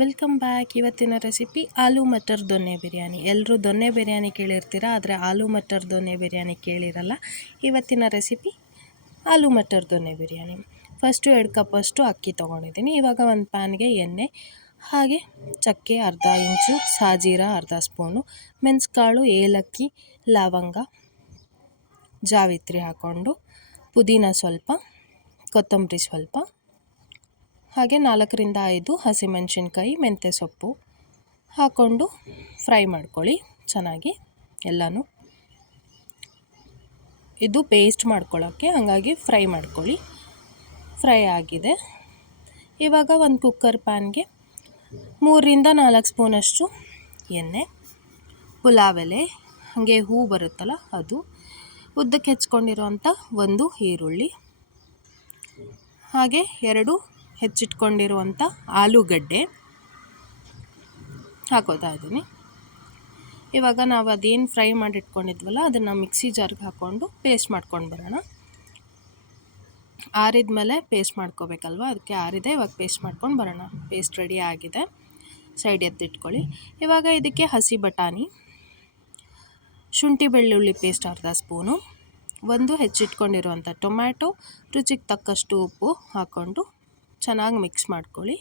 Welcome back ಇವತ್ತಿನ recipe aloo matar donne biryani. ಎಲ್ಲರೂ ದೊನ್ನೆ ಬಿರಿಯಾನಿ ಕೇಳಿರ್ತೀರ? ಆದರೆ ಆಲೂ ಮಟರ್ ದೊನ್ನೆ ಬಿರಿಯಾನಿ ಕೇಳಿರಲ್ಲ. ಇವತ್ತಿನ ರೆಸಿಪಿ ಆಲೂ ಮಟರ್ ದೊನ್ನೆ ಬಿರಿಯಾನಿ. ಫಸ್ಟು ಎರಡು ಕಪ್ಪಷ್ಟು ಅಕ್ಕಿ ತೊಗೊಂಡಿದ್ದೀನಿ. ಇವಾಗ ಒಂದು ಪ್ಯಾನ್ಗೆ ಎಣ್ಣೆ, ಹಾಗೆ ಚಕ್ಕೆ ಅರ್ಧ ಇಂಚು, ಸಾಜೀರ ಅರ್ಧ ಸ್ಪೂನು, ಮೆಣಸ್ಕಾಳು, ಏಲಕ್ಕಿ, ಲವಂಗ, ಜಾವಿತ್ರಿ ಹಾಕ್ಕೊಂಡು ಪುದೀನ ಸ್ವಲ್ಪ, ಕೊತ್ತಂಬರಿ ಸ್ವಲ್ಪ ಹಾಗೆ ನಾಲ್ಕರಿಂದ ಐದು ಹಸಿಮೆಣಸಿನ್ಕಾಯಿ, ಮೆಂತ್ಯ ಸೊಪ್ಪು ಹಾಕ್ಕೊಂಡು ಫ್ರೈ ಮಾಡ್ಕೊಳ್ಳಿ ಚೆನ್ನಾಗಿ ಎಲ್ಲನೂ. ಇದು ಪೇಸ್ಟ್ ಮಾಡ್ಕೊಳ್ಳೋಕ್ಕೆ ಹಾಗಾಗಿ ಫ್ರೈ ಮಾಡ್ಕೊಳ್ಳಿ. ಫ್ರೈ ಆಗಿದೆ. ಇವಾಗ ಒಂದು ಕುಕ್ಕರ್ ಪ್ಯಾನ್ಗೆ ಮೂರರಿಂದ ನಾಲ್ಕು ಸ್ಪೂನಷ್ಟು ಎಣ್ಣೆ, ಪುಲಾವ್ ಎಲೆ, ಹಾಗೆ ಹೂ ಬರುತ್ತಲ್ಲ ಅದು, ಉದ್ದಕ್ಕೆ ಹೆಚ್ಕೊಂಡಿರೋಂಥ ಒಂದು ಈರುಳ್ಳಿ, ಹಾಗೆ ಎರಡು ಹೆಚ್ಚಿಟ್ಕೊಂಡಿರುವಂಥ ಆಲೂಗಡ್ಡೆ ಹಾಕೋತಾ ಇದ್ದೀನಿ. ಇವಾಗ ನಾವು ಅದೇನು ಫ್ರೈ ಮಾಡಿ ಇಟ್ಕೊಂಡಿದ್ವಲ್ಲ ಅದನ್ನು ಮಿಕ್ಸಿ ಜಾರ್ಗೆ ಹಾಕ್ಕೊಂಡು ಪೇಸ್ಟ್ ಮಾಡ್ಕೊಂಡು ಬರೋಣ. ಆರಿದ ಮೇಲೆ ಪೇಸ್ಟ್ ಮಾಡ್ಕೋಬೇಕಲ್ವ, ಅದಕ್ಕೆ ಆರಿದೆ, ಇವಾಗ ಪೇಸ್ಟ್ ಮಾಡ್ಕೊಂಡು ಬರೋಣ. ಪೇಸ್ಟ್ ರೆಡಿ ಆಗಿದೆ, ಸೈಡ್ ಎತ್ತಿಟ್ಕೊಳ್ಳಿ ಇವಾಗ ಇದಕ್ಕೆ ಹಸಿ ಬಟಾಣಿ, ಶುಂಠಿ ಬೆಳ್ಳುಳ್ಳಿ ಪೇಸ್ಟ್ ಅರ್ಧ ಸ್ಪೂನು, ಒಂದು ಹೆಚ್ಚಿಟ್ಕೊಂಡಿರುವಂಥ ಟೊಮ್ಯಾಟೊ, ರುಚಿಗೆ ತಕ್ಕಷ್ಟು ಉಪ್ಪು ಹಾಕ್ಕೊಂಡು ಚೆನ್ನಾಗಿ ಮಿಕ್ಸ್ ಮಾಡ್ಕೊಳ್ಳಿ.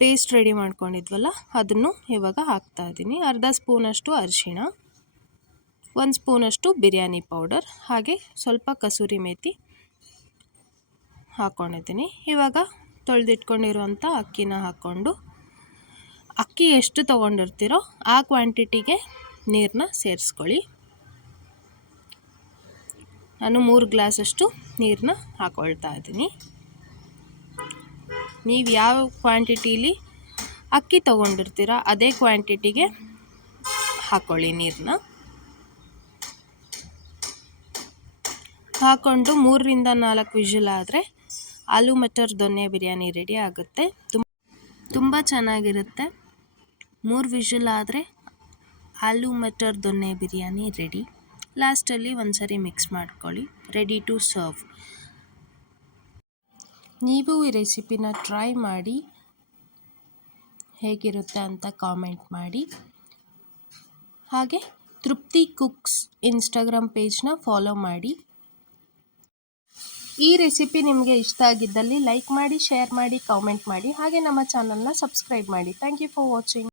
ಪೇಸ್ಟ್ ರೆಡಿ ಮಾಡ್ಕೊಂಡಿದ್ವಲ್ಲ, ಅದನ್ನು ಇವಾಗ ಹಾಕ್ತಾ ಇದ್ದೀನಿ. ಅರ್ಧ ಸ್ಪೂನಷ್ಟು ಅರಿಶಿಣ, ಒಂದು ಸ್ಪೂನಷ್ಟು ಬಿರಿಯಾನಿ ಪೌಡರ್, ಹಾಗೆ ಸ್ವಲ್ಪ ಕಸೂರಿ ಮೇಥಿ ಹಾಕ್ಕೊಂಡಿದ್ದೀನಿ ಇವಾಗ ತೊಳೆದಿಟ್ಕೊಂಡಿರುವಂಥ ಅಕ್ಕಿನ ಹಾಕ್ಕೊಂಡು, ಅಕ್ಕಿ ಎಷ್ಟು ತೊಗೊಂಡಿರ್ತೀರೋ ಆ ಕ್ವಾಂಟಿಟಿಗೆ ನೀರನ್ನ ಸೇರಿಸ್ಕೊಳ್ಳಿ. ನಾನು ಮೂರು ಗ್ಲಾಸಷ್ಟು ನೀರನ್ನ ಹಾಕ್ಕೊಳ್ತಾ ಇದ್ದೀನಿ. ನೀವು ಯಾವ ಕ್ವಾಂಟಿಟೀಲಿ ಅಕ್ಕಿ ತೊಗೊಂಡಿರ್ತೀರ ಅದೇ ಕ್ವಾಂಟಿಟಿಗೆ ಹಾಕ್ಕೊಳ್ಳಿ ನೀರನ್ನ. ಹಾಕ್ಕೊಂಡು ಮೂರರಿಂದ ನಾಲ್ಕು ವಿಷಲ್ ಆದರೆ ಆಲೂ ಮಟರ್ ದೊನ್ನೆ ಬಿರಿಯಾನಿ ರೆಡಿ ಆಗುತ್ತೆ. ತುಂಬ ತುಂಬ ಚೆನ್ನಾಗಿರುತ್ತೆ. ಮೂರು ವಿಷಲ್ ಆದರೆ ಆಲೂ ಮಟರ್ ದೊನ್ನೆ ಬಿರಿಯಾನಿ ರೆಡಿ. ಲಾಸ್ಟಲ್ಲಿ ಒಂದು ಸರಿ ಮಿಕ್ಸ್ ಮಾಡ್ಕೊಳ್ಳಿ. ರೆಡಿ ಟು ಸರ್ವ್ ನೀವು ಈ ರೆಸಿಪಿನ ಟ್ರೈ ಮಾಡಿ ಹೇಗಿರುತ್ತೆ ಅಂತ ಕಾಮೆಂಟ್ ಮಾಡಿ. ಹಾಗೆ ತೃಪ್ತಿ ಕುಕ್ಸ್ ಇನ್ಸ್ಟಾಗ್ರಾಮ್ ಪೇಜ್ನ ಫಾಲೋ ಮಾಡಿ. ಈ ರೆಸಿಪಿ ನಿಮಗೆ ಇಷ್ಟ ಆಗಿದ್ದಲ್ಲಿ ಲೈಕ್ ಮಾಡಿ ಶೇರ್ ಮಾಡಿ ಕಾಮೆಂಟ್ ಮಾಡಿ. ಹಾಗೆ ನಮ್ಮ ಚಾನಲ್ನ ಸಬ್ಸ್ಕ್ರೈಬ್ ಮಾಡಿ. Thank you for watching